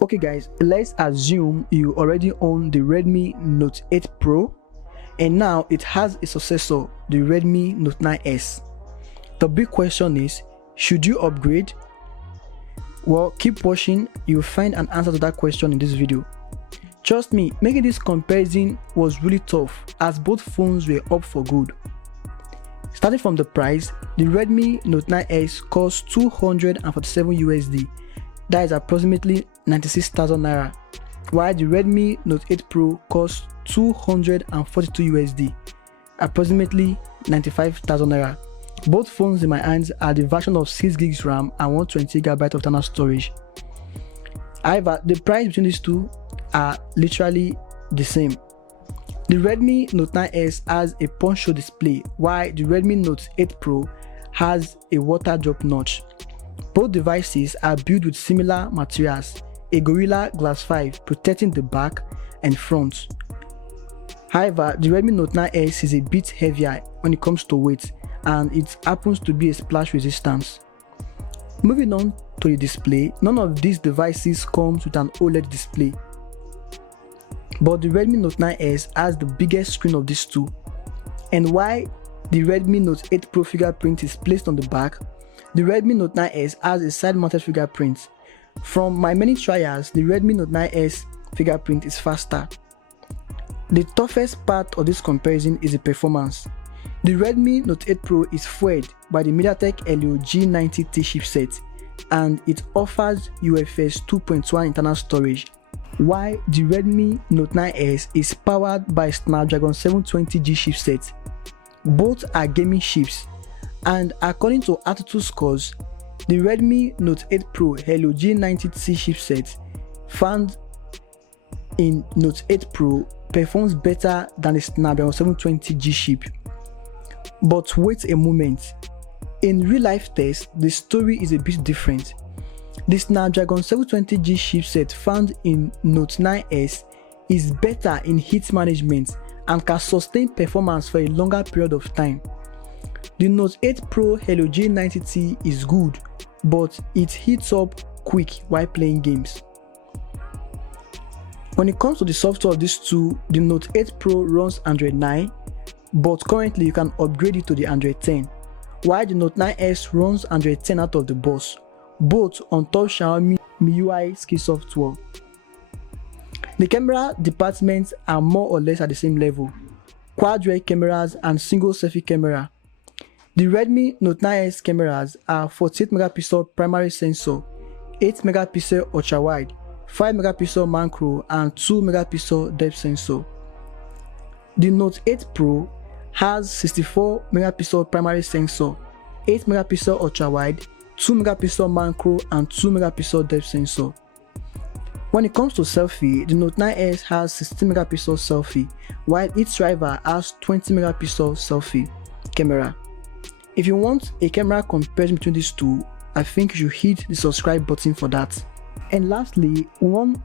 Okay guys, let's assume you already own the Redmi Note 8 Pro and now it has a successor, the Redmi Note 9S. The big question is, should you upgrade? Well, keep watching, you'll find an answer to that question in this video. Trust me, making this comparison was really tough as both phones were up for good. Starting from the price, the Redmi Note 9S costs 247 USD, that is approximately 96,000 naira, while the Redmi Note 8 Pro costs 242 USD, approximately 95,000 naira. Both phones in my hands are the version of 6 GB RAM and 120 GB of internal storage. However, the price between these two are literally the same. The Redmi Note 9S has a punch-hole display, while the Redmi Note 8 Pro has a water drop notch. Both devices are built with similar materials, a Gorilla Glass 5 protecting the back and front. However, the Redmi Note 9S is a bit heavier when it comes to weight, and it happens to be a splash resistance. Moving on to the display, none of these devices comes with an OLED display, but the Redmi Note 9S has the biggest screen of these two. And while the Redmi Note 8 Pro fingerprint is placed on the back, the Redmi Note 9S has a side-mounted fingerprint. From my many trials, the Redmi Note 9S fingerprint is faster. The toughest part of this comparison is the performance. The Redmi Note 8 Pro is fueled by the MediaTek Helio G90T chipset and it offers UFS 2.1 internal storage, while the Redmi Note 9S is powered by Snapdragon 720G chipset. Both are gaming chips, and according to Altitude scores, the Redmi Note 8 Pro Helio G90T chipset found in Note 8 Pro performs better than the Snapdragon 720G chip. But wait a moment, in real life tests, the story is a bit different. The Snapdragon 720G chipset found in Note 9S is better in heat management and can sustain performance for a longer period of time. The Note 8 Pro Helio G90T is good, but it heats up quick while playing games. When it comes to the software of these two, the Note 8 Pro runs Android 9, but currently you can upgrade it to the Android 10, while the Note 9S runs Android 10 out of the box, both on top Xiaomi MIUI skill software. The camera departments are more or less at the same level, quad rear cameras and single selfie camera. The Redmi Note 9S cameras are 48 megapixel primary sensor, 8 megapixel ultra wide, 5 megapixel macro and 2 megapixel depth sensor. The Note 8 Pro has 64 megapixel primary sensor, 8 megapixel ultra wide, 2 megapixel macro and 2 megapixel depth sensor. When it comes to selfie, the Note 9S has 16 megapixel selfie, while its rival has 20 megapixel selfie camera. If you want a camera comparison between these two, I think you should hit the subscribe button for that. And lastly, one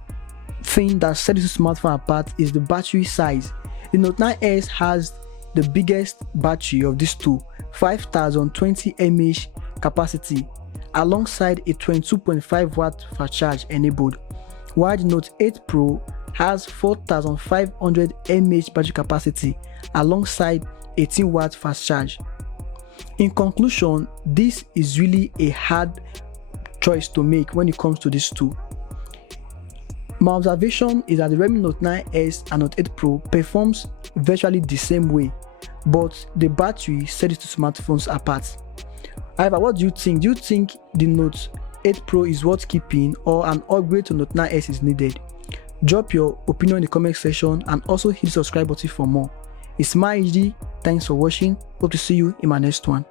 thing that sets this smartphone apart is the battery size. The Note 9S has the biggest battery of these two, 5020 mAh capacity, alongside a 22.5 watt fast charge enabled, while the Note 8 Pro has 4500 mAh battery capacity alongside 18 watt fast charge. In conclusion, this is really a hard choice to make when it comes to these two. My observation is that the Redmi Note 9S and Note 8 Pro performs virtually the same way, but the battery sets these two smartphones apart. However, what do you think? Do you think the Note 8 Pro is worth keeping or an upgrade to Note 9S is needed? Drop your opinion in the comment section and also hit the subscribe button for more. It's my HD. Thanks for watching. Hope to see you in my next one.